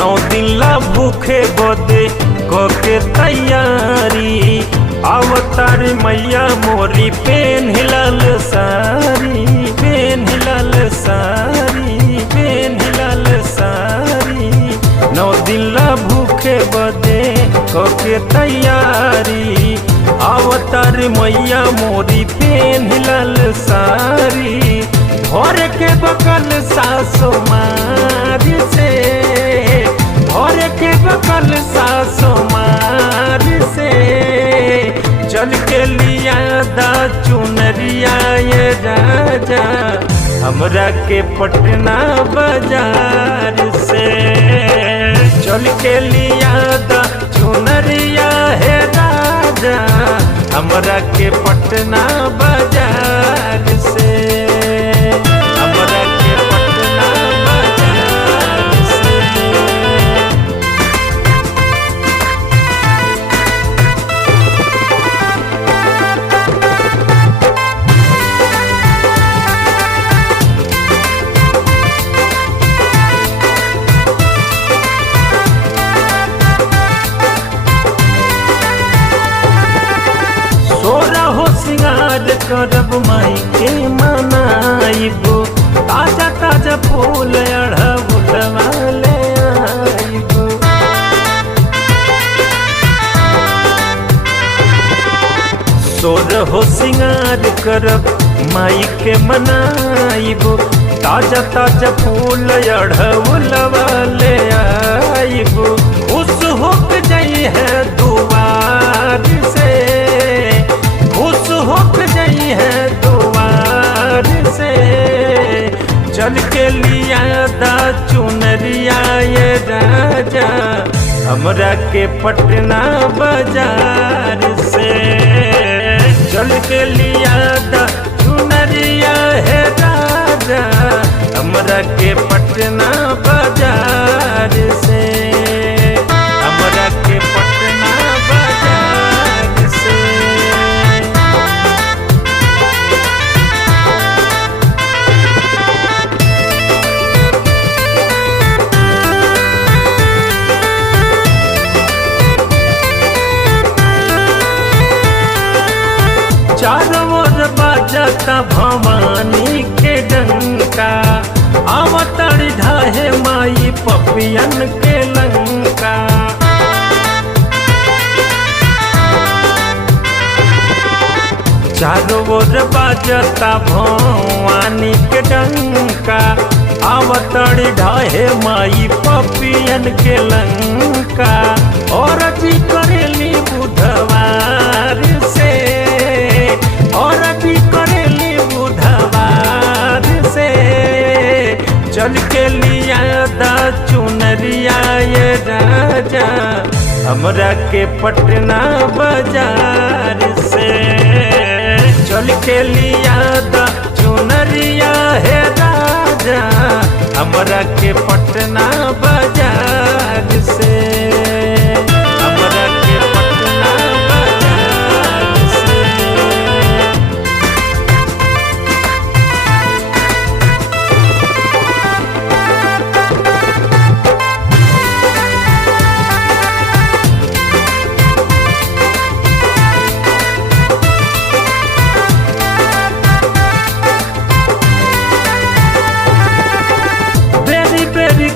9 दिन ला भूखे बदे के तैयारी अवतार मैया मोरी पेन हिलाल सारी पेन हिलाल सारी पेन हिलाल सारी 9 दिन ला भूखे बदे के तैयारी अवतार मैया मोरी पेन हिलाल सारी भोर के बकल सासो मारी से भोर के बकल सासो मारी से चल के लिया दा चुनरिया ये राजा हमरा के पटना बाजार से चल के लिया दा चुनरिया है राजा हमरा के पटना बाजार से हमरा के पटना बाजार से। सोरा हो सिंगार करब माई के मनाइबो ताजा ताजा फूल अढ़बुलवा ले आइबो सोर हो सिंगार करब माई के मनाइबो ताजा ताजा फूल अढ़बुलवा ले आइबो खुश होके जाई है दुआर से खुश होके जाई है दुआर से चल के लिया दा चुनरिया ये राजा हमरा के पटना बाजार से चल के लिया दा चुनरिया है राजा हमरा के पटना बाजार से हमरा के पटना बाजार से। चारों ओर बाजता भवानी के डंका अवतार ढाहे माई पपियन के लंका चारों ओर बाजता भवानी के डंका अवतार ढाहे माई पपियन के लंका और भी करेली बुधवार से और भी करेली बुधवार से चल के लिया दा चुनरिया ये राजा हमरा के पटना बाजार से चल के लिया दा चुनरिया है राजा हमरा के पटना बाजार से हमरा के पटना बाजार से।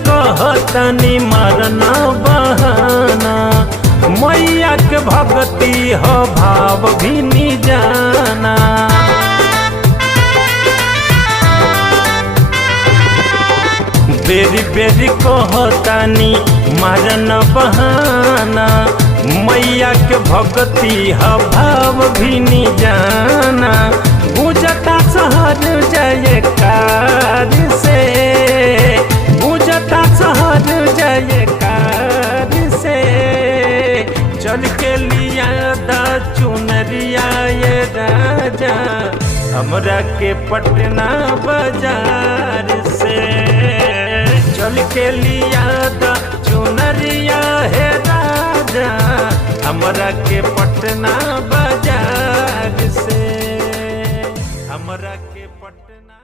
कहतनी मारना बहाना मैया के भक्ति हो भाव भी नी जाना बेरी बेरी कहतनी मारना बहाना मैया के भक्ति हो भाव भी नी जाना गुजता शहर जयकार से गुजता शहर जयकार से चल के लिया दा चुनरिया ये राजा हमरा के पटना बाजार से चल के लिया दा चुनरिया है राजा हमरा के पटना बाजार से हमरा के पटना।